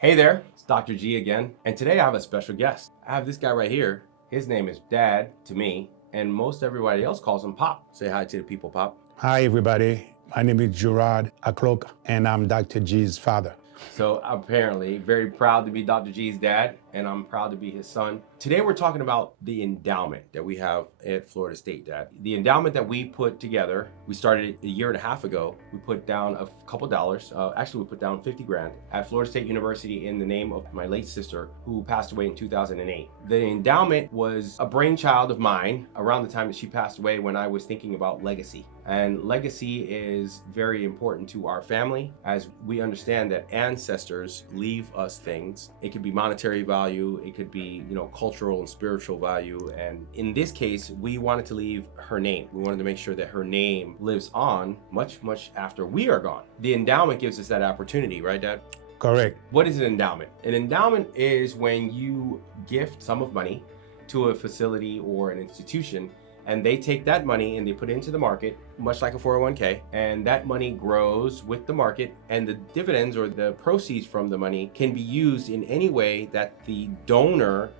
Hey there, it's Dr. G again, and today I have a special guest. I have this guy right here. His name is Dad to me, and most everybody else calls him Pop. Say hi to the people, Pop. Hi, everybody. My name is Nadine Acloque, and I'm Dr. G's father. So apparently, very proud to be Dr. G's dad, and I'm proud to be his son. Today we're talking about the endowment that we have at Florida State, Dad. The endowment that we put together, we started a year and a half ago. We put down a couple dollars, actually we put down 50 grand at Florida State University in the name of my late sister who passed away in 2008. The endowment was a brainchild of mine around the time that she passed away when I was thinking about legacy. And legacy is very important to our family as we understand that ancestors leave us things. It could be monetary value, it could be, cultural and spiritual value. And in this case, we wanted to leave her name. We wanted to make sure that her name lives on much, much after we are gone. The endowment gives us that opportunity, right, Dad? Correct. What is an endowment? An endowment is when you gift sum of money to a facility or an institution, and they take that money and they put it into the market, much like a 401k, and that money grows with the market, and the dividends or the proceeds from the money can be used in any way that the donor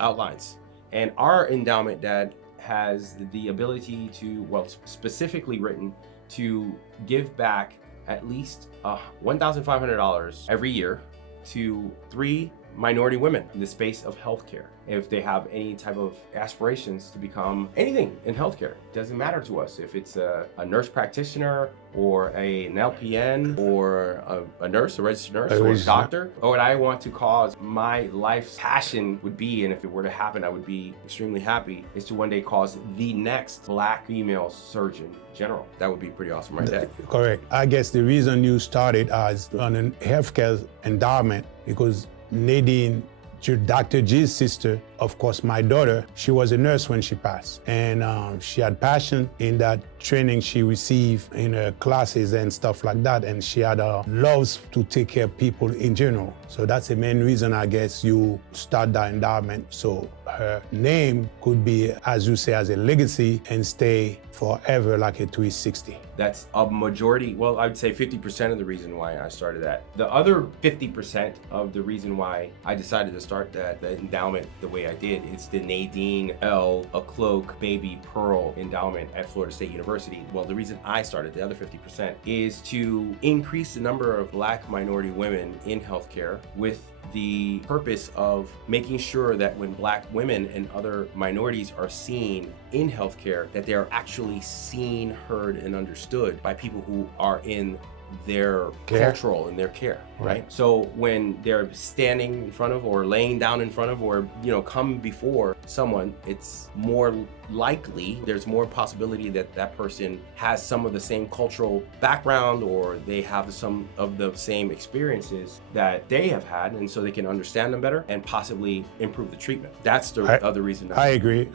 outlines. And our endowment, Dad, has the ability to, specifically written to give back at least $1,500 every year to 3 minority women in the space of healthcare. If they have any type of aspirations to become anything in healthcare, it doesn't matter to us if it's a nurse practitioner or an LPN or a nurse, a registered nurse, or a doctor. Or what I want to cause my life's passion would be, and if it were to happen, I would be extremely happy, is to one day cause the next Black female surgeon general. That would be pretty awesome, right, Dad? Correct. I guess the reason you started as on a healthcare endowment because Nadine, Dr. G's sister, of course, my daughter, she was a nurse when she passed. And she had passion in that training she received in her classes and stuff like that. And she had loves to take care of people in general. So that's the main reason, I guess, you start that endowment. So her name could be, as you say, as a legacy and stay forever like a 360. That's a majority, I'd say 50% of the reason why I started that. The other 50% of the reason why I decided to start the endowment the way I did, it's the Nadine L Acloque Baby Pearl Endowment at Florida State University. Well, the reason I started, the other 50%, is to increase the number of Black minority women in healthcare with the purpose of making sure that when Black women and other minorities are seen in healthcare, that they are actually seen, heard, and understood by people who are in their cultural and their care, right? So when they're standing in front of or laying down in front of or, come before someone, it's more likely, there's more possibility that that person has some of the same cultural background or they have some of the same experiences that they have had, and so they can understand them better and possibly improve the treatment. That's the other reason. I agree.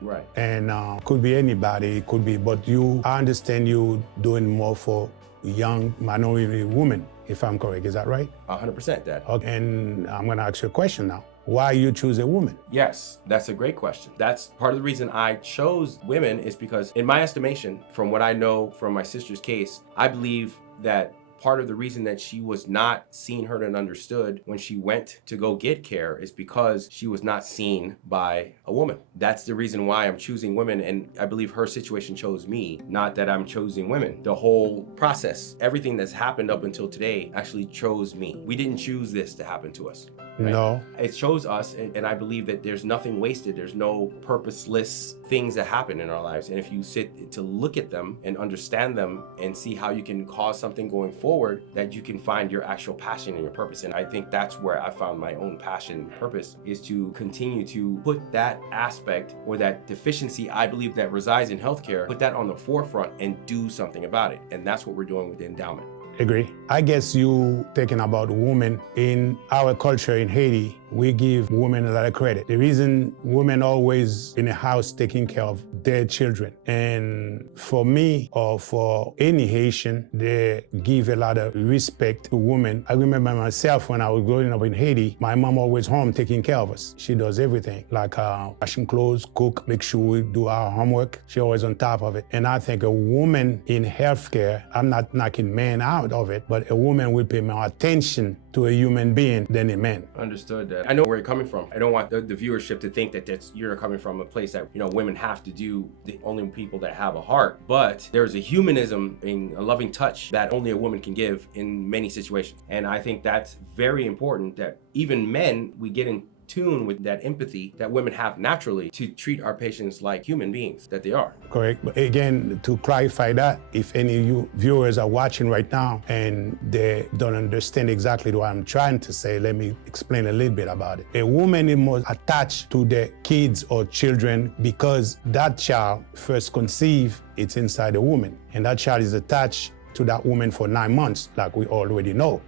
Right. And could be anybody, it could be, but I understand you doing more for young minority women, if I'm correct. Is that right? 100%, Dad. Okay. And I'm going to ask you a question now. Why you choose a woman? Yes, that's a great question. That's part of the reason I chose women is because, in my estimation, from what I know from my sister's case, I believe that part of the reason that she was not seen, heard, and understood when she went to go get care is because she was not seen by a woman. That's the reason why I'm choosing women, and I believe her situation chose me, not that I'm choosing women. The whole process, everything that's happened up until today actually chose me. We didn't choose this to happen to us. Right? No. It chose us, and I believe that there's nothing wasted. There's no purposeless things that happen in our lives. And if you sit to look at them and understand them and see how you can cause something going forward, that you can find your actual passion and your purpose. And I think that's where I found my own passion and purpose, is to continue to put that aspect or that deficiency I believe that resides in healthcare, put that on the forefront and do something about it. And that's what we're doing with the endowment. Agree. I guess you thinking about women in our culture in Haiti, we give women a lot of credit. The reason women always in the house taking care of their children. And for me or for any Haitian, they give a lot of respect to women. I remember myself when I was growing up in Haiti, my mom always home taking care of us. She does everything, like washing clothes, cook, make sure we do our homework. She always on top of it. And I think a woman in healthcare, I'm not knocking men out of it, but a woman will pay more attention to a human being than a man. Understood that. I know where you're coming from. I don't want the viewership to think that you're coming from a place that, women have to do, the only people that have a heart. But there's a humanism in a loving touch that only a woman can give in many situations. And I think that's very important, that even men, we get in tune with that empathy that women have naturally to treat our patients like human beings that they are. Correct. But again, to clarify that, if any of you viewers are watching right now and they don't understand exactly what I'm trying to say, let me explain a little bit about it. A woman is more attached to their kids or children because that child first conceived, it's inside a woman. And that child is attached to that woman for 9 months, like we already know.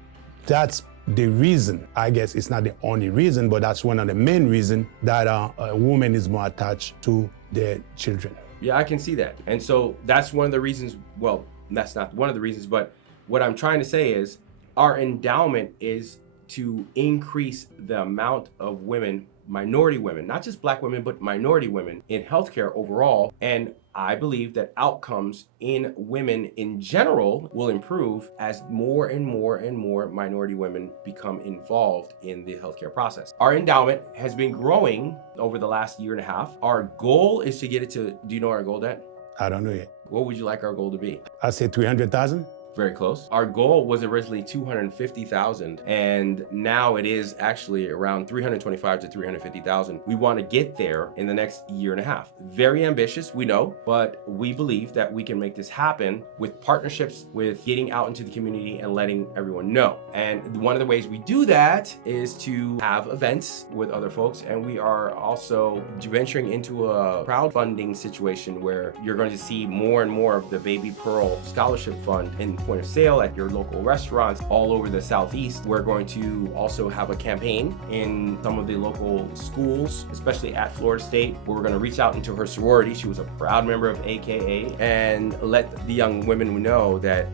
That's the reason, I guess it's not the only reason, but that's one of the main reasons that a woman is more attached to their children. Yeah, I can see that. And so that's one of the reasons, well, that's not one of the reasons, but what I'm trying to say is our endowment is to increase the amount of women, minority women, not just Black women, but minority women in healthcare overall. And I believe that outcomes in women in general will improve as more and more and more minority women become involved in the healthcare process. Our endowment has been growing over the last year and a half. Our goal is to get it to, do you know our goal, Dad? I don't know yet. What would you like our goal to be? I say 300,000. Very close. Our goal was originally 250,000, and now it is actually around 325 to 350,000. We want to get there in the next year and a half. Very ambitious, we know, but we believe that we can make this happen with partnerships, with getting out into the community and letting everyone know. And one of the ways we do that is to have events with other folks, and we are also venturing into a crowdfunding situation where you're going to see more and more of the Baby Pearl Scholarship Fund in point of sale at your local restaurants all over the Southeast. We're going to also have a campaign in some of the local schools, especially at Florida State, where we're going to reach out into her sorority. She was a proud member of AKA, and let the young women know that,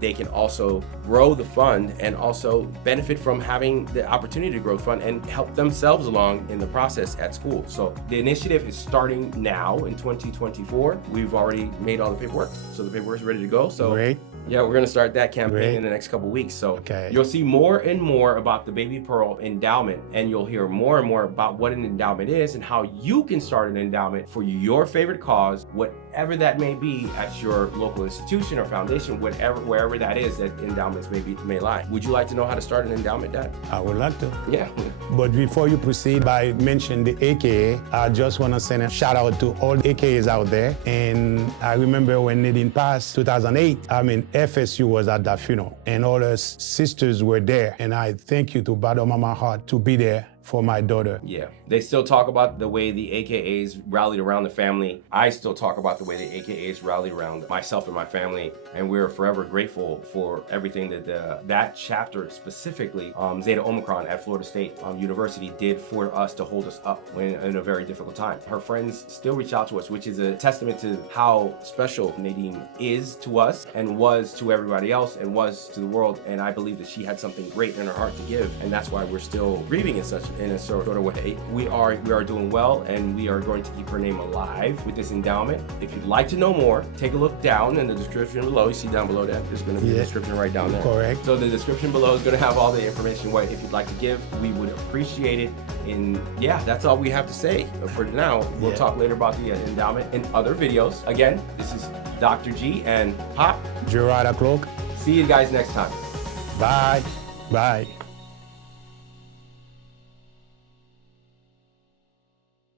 they can also grow the fund and also benefit from having the opportunity to grow the fund and help themselves along in the process at school. So the initiative is starting now in 2024. We've already made all the paperwork, so the paperwork is ready to go. So Great. Yeah, we're going to start that campaign Great. in the next couple of weeks. So Okay. You'll see more and more about the Baby Pearl endowment, and you'll hear more and more about what an endowment is and how you can start an endowment for your favorite cause, whatever that may be at your local institution or foundation, wherever that is that endowments may lie. Would you like to know how to start an endowment, Dad? I would like to. Yeah. But before you proceed, by mentioning the AKA, I just want to send a shout out to all the AKAs out there. And I remember when Nadine passed, 2008, FSU was at that funeral, and all her sisters were there. And I thank you to bottom of my heart to be there for my daughter. Yeah, they still talk about the way the AKAs rallied around the family. I still talk about the way the AKAs rallied around myself and my family, and we're forever grateful for everything that that chapter specifically, Zeta Omicron at Florida State University, did for us to hold us up in a very difficult time. Her friends still reach out to us, which is a testament to how special Nadine is to us and was to everybody else and was to the world. And I believe that she had something great in her heart to give, and that's why we're still grieving in a sort of way. We are doing well, and we are going to keep her name alive with this endowment. If you'd like to know more, take a look down in the description below. You see down below that there's going to be a description right down there. Correct. So the description below is going to have all the information. If you'd like to give, we would appreciate it. And yeah, that's all we have to say for now. We'll talk later about the endowment in other videos. Again, this is Dr. G and Pop. Nadine Acloque. See you guys next time. Bye. Bye.